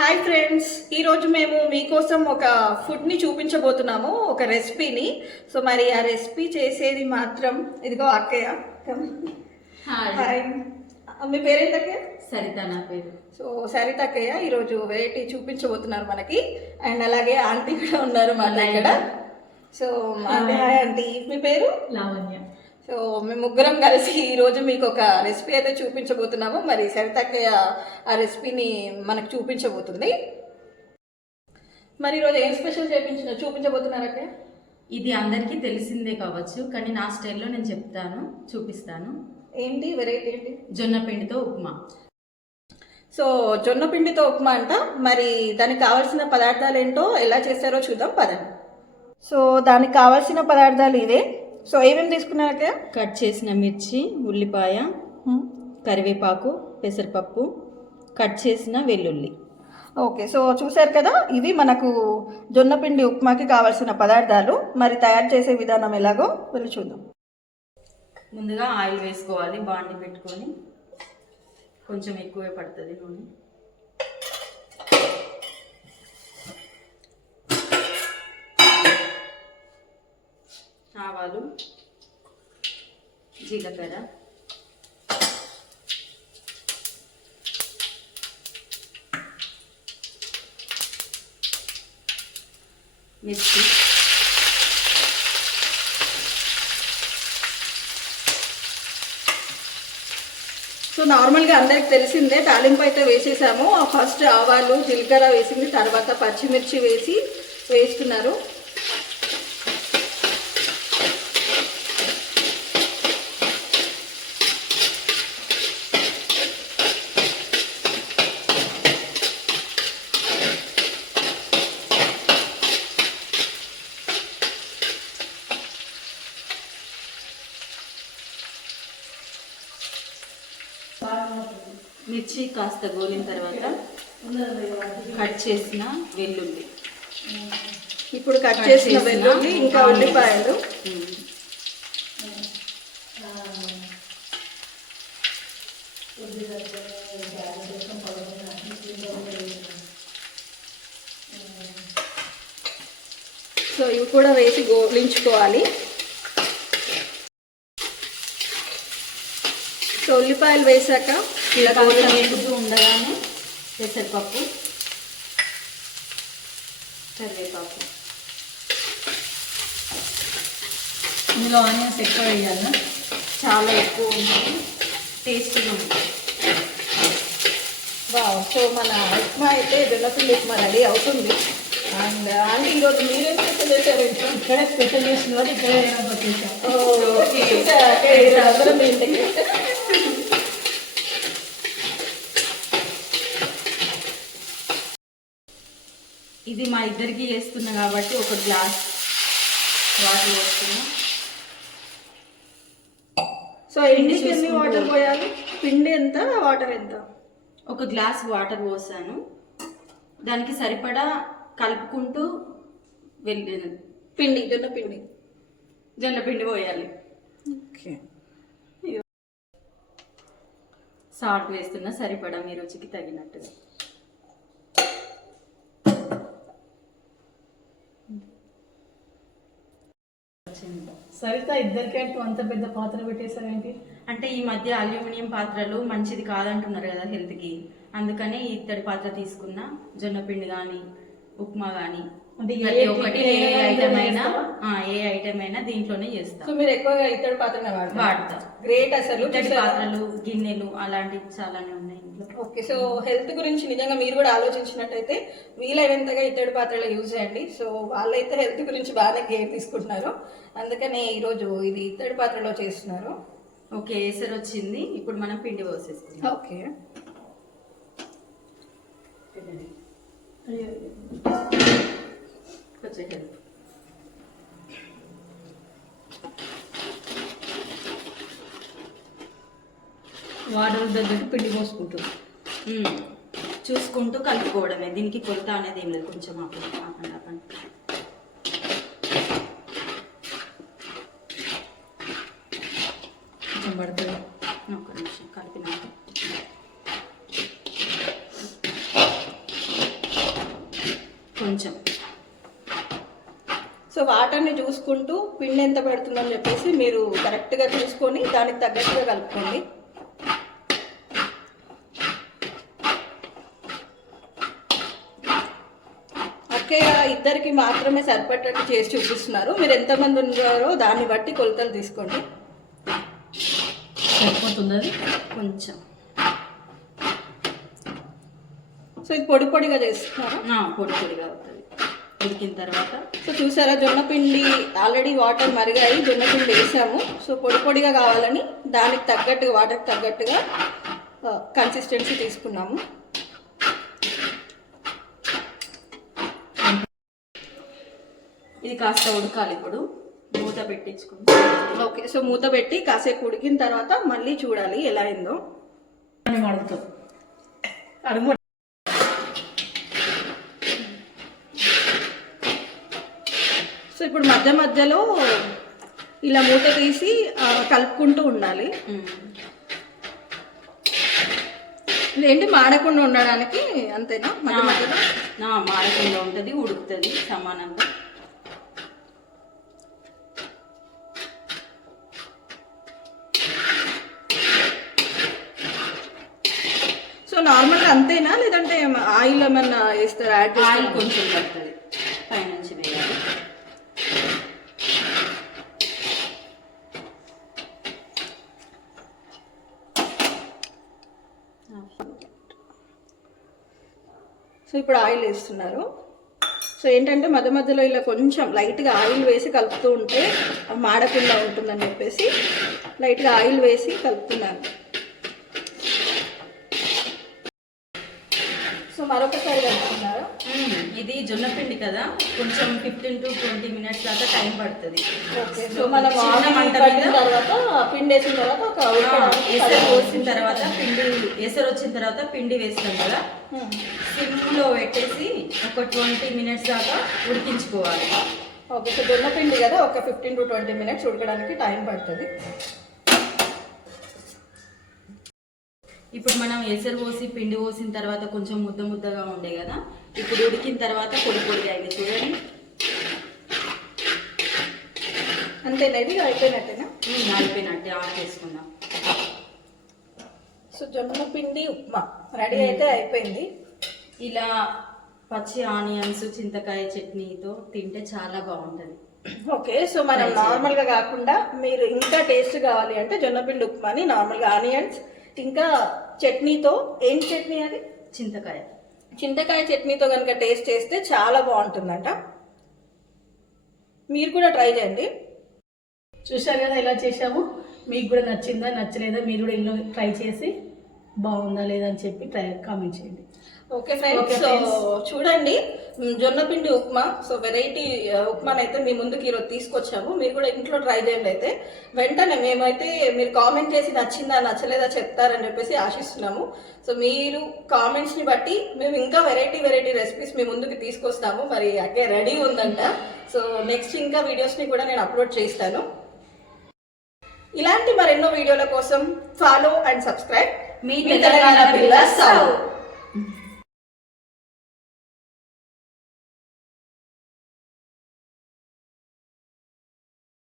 Hi friends, ఈరోజు మేము మీకోసం ఒక ఫుడ్ని చూపించబోతున్నాము, ఒక రెసిపీని. సో మరి ఆ రెసిపీ చేసేది మాత్రం ఇదిగో అక్కయ్య. హాయ్, మీ పేరేంటక్కయ్య? సరిత నా పేరు. సో సరిత అక్కయ్య ఈరోజు వెరైటీ చూపించబోతున్నారు మనకి. అండ్ అలాగే ఆంటీ కూడా ఉన్నారు మన ఇక్కడ. సో హాయ్ ఆంటీ, మీ పేరు? లావణ్య. సో మేము ముగ్గురం కలిసి ఈరోజు మీకు ఒక రెసిపీ అయితే చూపించబోతున్నాము. మరి సరితక్కయ్య ఆ రెసిపీని మనకు చూపించబోతుంది. మరి ఈరోజు ఏం స్పెషల్ చూపించబోతున్నారు అక్కయ్య? ఇది అందరికీ తెలిసిందే కావచ్చు, కానీ నా స్టైల్లో నేను చెప్తాను, చూపిస్తాను. ఏంటి వెరైటీ ఏంటి? జొన్న పిండితో ఉప్మా. సో జొన్న పిండితో ఉప్మా అంట. మరి దానికి కావాల్సిన పదార్థాలు ఏంటో ఎలా చేస్తారో చూద్దాం పదండి. సో దానికి కావాల్సిన పదార్థాలు ఇవే. సో ఏమేమి తీసుకున్నారక్క? కట్ చేసిన మిర్చి, ఉల్లిపాయ, కరివేపాకు, పెసరపప్పు, కట్ చేసిన వెల్లుల్లి. ఓకే, సో చూసారు కదా, ఇవి మనకు జొన్నపిండి ఉప్మాకి కావాల్సిన పదార్థాలు. మరి తయారు చేసే విధానం ఎలాగో వెళ్ళి చూద్దాం. ముందుగా ఆయిల్ వేసుకోవాలి, బాండి పెట్టుకొని. కొంచెం ఎక్కువే పడుతుంది నూనె. ఆవాలు, జీలకర్ర, మిర్చి, సో నార్మల్గా అందరికి తెలిసిందే, తాలింపు అయితే వేసేసాము. ఫస్ట్ ఆవాలు జీలకర్ర వేసింది, తర్వాత పచ్చిమిర్చి వేస్తున్నారు. మిర్చి కాస్త గోలిన తర్వాత కట్ చేసిన వెల్లుల్లి, ఇప్పుడు కట్ చేసిన వెల్లుల్లి ఇంకా ఉల్లిపాయలు. సో ఇవి కూడా వేసి గోలించుకోవాలి. సో ఉల్లిపాయలు వేసాక ఇలా వేగుతూ ఉండగానే పెసరపప్పు, కరివేపాకు. ఇందులో ఆనియన్స్ ఎక్కువ వేయాలా? చాలా ఎక్కువ ఉంటుంది, టేస్టీగా ఉంటుంది. వావ్, సో మన ఉప్మా అయితే జొన్నపిండి ఉప్మా రెడీ అవుతుంది. అండ్ ఆంటీ ఈరోజు మీరేం స్పెషల్ చేశారు? ఇక్కడ స్పెషల్ చేసిన వాళ్ళు ఇక్కడ అందరం ఇంటికి. ఇది మా ఇద్దరికి వేస్తున్నా కాబట్టి ఒక గ్లాస్ వాటర్ వేస్తున్నా. సో ఇంటికి ఎన్ని వాటర్ పోయాలి? పిండి ఎంత, వాటర్ ఎంత? ఒక గ్లాస్ వాటర్ పోసాను, దానికి సరిపడా కలుపుకుంటూ వెళ్ళేది పిండి, జొన్న పిండి పోయాలి. ఓకే, సాల్ట్ వేస్తున్నా సరిపడా మీ రుచికి తగినట్టుగా. సరిత ఇద్దరికే అంత పెద్ద పాత్ర పెట్టేశారేంటి? అంటే ఈ మధ్య అల్యూమినియం పాత్రలు మంచిది కాదంటున్నారు కదా హెల్త్కి, అందుకనే ఇత్తడి పాత్ర తీసుకున్నా. జొన్న పిండి కానీ ఉప్మా కానీ ప్రతి ఒక్కటి ఏ ఐటమ్ అయినా దీంట్లోనే చేస్తాం. సో మీరు ఎక్కువగా ఇత్తడి పాత్రనే వాడతా. గ్రేట్ అసలు. ఇత్తడి పాత్రలు, గిన్నెలు అలాంటివి చాలానే ఉన్నాయి ఇంట్లో. ఓకే, సో హెల్త్ గురించి నిజంగా మీరు కూడా ఆలోచించినట్టయితే వీలైనంతగా ఇత్తడి పాత్రలు యూజ్ చేయండి. సో వాళ్ళైతే హెల్త్ గురించి బాగానే కేర్ తీసుకుంటున్నారు, అందుకనే ఈరోజు ఇది ఇత్తడి పాత్రలో చేస్తున్నారు. ఓకే, ఏసరు వచ్చింది. ఇప్పుడు మనం పిండి పోసేసుకుందాం. ఓకే, కొంచెం హెల్ప్. వాటర్ దగ్గర పిండి పోసుకుంటుంది. చూసుకుంటూ కలుపుకోవడమే, దీనికి కొలత అనేది ఏం లేదు. కొంచెం ఆపండి. కొంచెం పడుతుంది. ఒక్క నిమిషం కలిపినాక సో వాటర్ని చూసుకుంటూ పిండి ఎంత పెడుతుందని చెప్పేసి మీరు కరెక్ట్గా చూసుకొని దానికి తగ్గట్టుగా కలుపుకోండి. అక్కయ్య ఇద్దరికి మాత్రమే సరిపడేటట్టు చేసి చూపిస్తున్నారు. మీరు ఎంతమంది ఉన్నారో దాన్ని బట్టి కొలతలు తీసుకోండి. సరిపోతుంది అది కొంచెం. సో ఇది పొడి పొడిగా చేస్తున్నారా? పొడి పొడిగా అవుతుంది ఉడికిన తర్వాత. సో చూసారా, జొన్న పిండి ఆల్రెడీ వాటర్ మరిగాయి, జొన్న పిండి వేసాము. సో పొడి పొడిగా కావాలని దానికి తగ్గట్టుగా వాటర్కి తగ్గట్టుగా కన్సిస్టెన్సీ తీసుకున్నాము. ఇది కాస్త ఉడకాలి. ఇప్పుడు మూత పెట్టించుకుంటాం. ఓకే, సో మూత పెట్టి కాసేపు ఉడికిన తర్వాత మళ్ళీ చూడాలి ఎలా అయిందో. అడుగుతాం అడుగు. సో ఇప్పుడు మధ్య మధ్యలో ఇలా మూత తీసి కలుపుకుంటూ ఉండాలి. ఏంటి మాడకుండా ఉండడానికి అంతేనా? మధ్య మధ్యలో మాడకుండా ఉంటుంది, ఉడుకుతుంది సమానంగా. సో నార్మల్గా అంతేనా లేదంటే ఆయిల్ ఏమన్నా వేస్తారా? ఆయిల్ కొంచెం పడుతుంది, పైనుంచి వేయాలి. సో ఇప్పుడు ఆయిల్ వేస్తున్నారు. సో ఏంటంటే మధ్య మధ్యలో ఇలా కొంచెం లైట్గా ఆయిల్ వేసి కలుపుతూ ఉంటే మాడకుండా ఉంటుందని చెప్పేసి లైట్గా ఆయిల్ వేసి కలుపుతున్నాను. సో మరొకసారి కలుపుతున్నారు. ఇది జొన్న పిండి కదా, కొంచెం 15 to 20 minutes దాకా టైం పడుతుంది. ఓకే, సో మనం తర్వాత పిండి వేసిన తర్వాత ఒక ఎసరు పోసిన తర్వాత ఎసరు వచ్చిన తర్వాత పిండి వేస్తాం కదా, సిమ్లో పెట్టేసి ఒక 20 minutes దాకా ఉడికించుకోవాలి. ఓకే, సో జొన్న పిండి కదా, ఒక 15 to 20 minutes ఉడకడానికి టైం పడుతుంది. ఇప్పుడు మనం ఎసరు పోసి పిండి పోసిన తర్వాత కొంచెం ముద్ద ముద్దగా ఉండే కదా, ఇప్పుడు ఉడికిన తర్వాత పొడి పొడిగా అయింది చూడండి. అంతేనా? ఇది అయిపోయినట్టేనా? అయిపోయినట్టే. ఆఫ్ చేసుకుందాం. సో జొన్న పిండి ఉప్మా రెడీ అయితే అయిపోయింది. ఇలా పచ్చి ఆనియన్స్ చింతకాయ చట్నీతో తింటే చాలా బాగుంటుంది. ఓకే, సో మనం నార్మల్గా కాకుండా మీరు ఇంకా టేస్ట్ కావాలి అంటే జొన్నపిండి ఉప్మాని నార్మల్గా ఆనియన్స్ ఇంకా చట్నీతో, ఏం చట్నీ అది? చింతకాయ చట్నీతో కనుక టేస్ట్ చేస్తే చాలా బాగుంటుందంట. మీరు కూడా ట్రై చేయండి. చూశారు కదా ఎలా చేసాము. మీకు కూడా నచ్చిందా నచ్చలేదా మీరు కూడా ఇంట్లో ట్రై చేసి బాగుందా లేదా అని చెప్పి కామెంట్ చేయండి. ఓకే ఫ్రెండ్స్, సో చూడండి జొన్నపిండి ఉప్మా. సో వెరైటీ ఉప్మాని అయితే మీ ముందుకు ఈరోజు తీసుకొచ్చాము. మీరు కూడా ఇంట్లో ట్రై చేయండి. అయితే వెంటనే మేమైతే మీరు కామెంట్ చేసి నచ్చిందా నచ్చలేదా చెప్తారని చెప్పేసి ఆశిస్తున్నాము. సో మీరు కామెంట్స్ని బట్టి మేము ఇంకా వెరైటీ రెసిపీస్ మీ ముందుకు తీసుకొస్తాము. మరి అగే రెడీ ఉందంట. సో నెక్స్ట్ ఇంకా వీడియోస్ని కూడా నేను అప్లోడ్ చేస్తాను. ఇలాంటి మరెన్నో వీడియోల కోసం ఫాలో అండ్ సబ్స్క్రైబ్ మీ తెలంగాణ పిల్ల సౌ.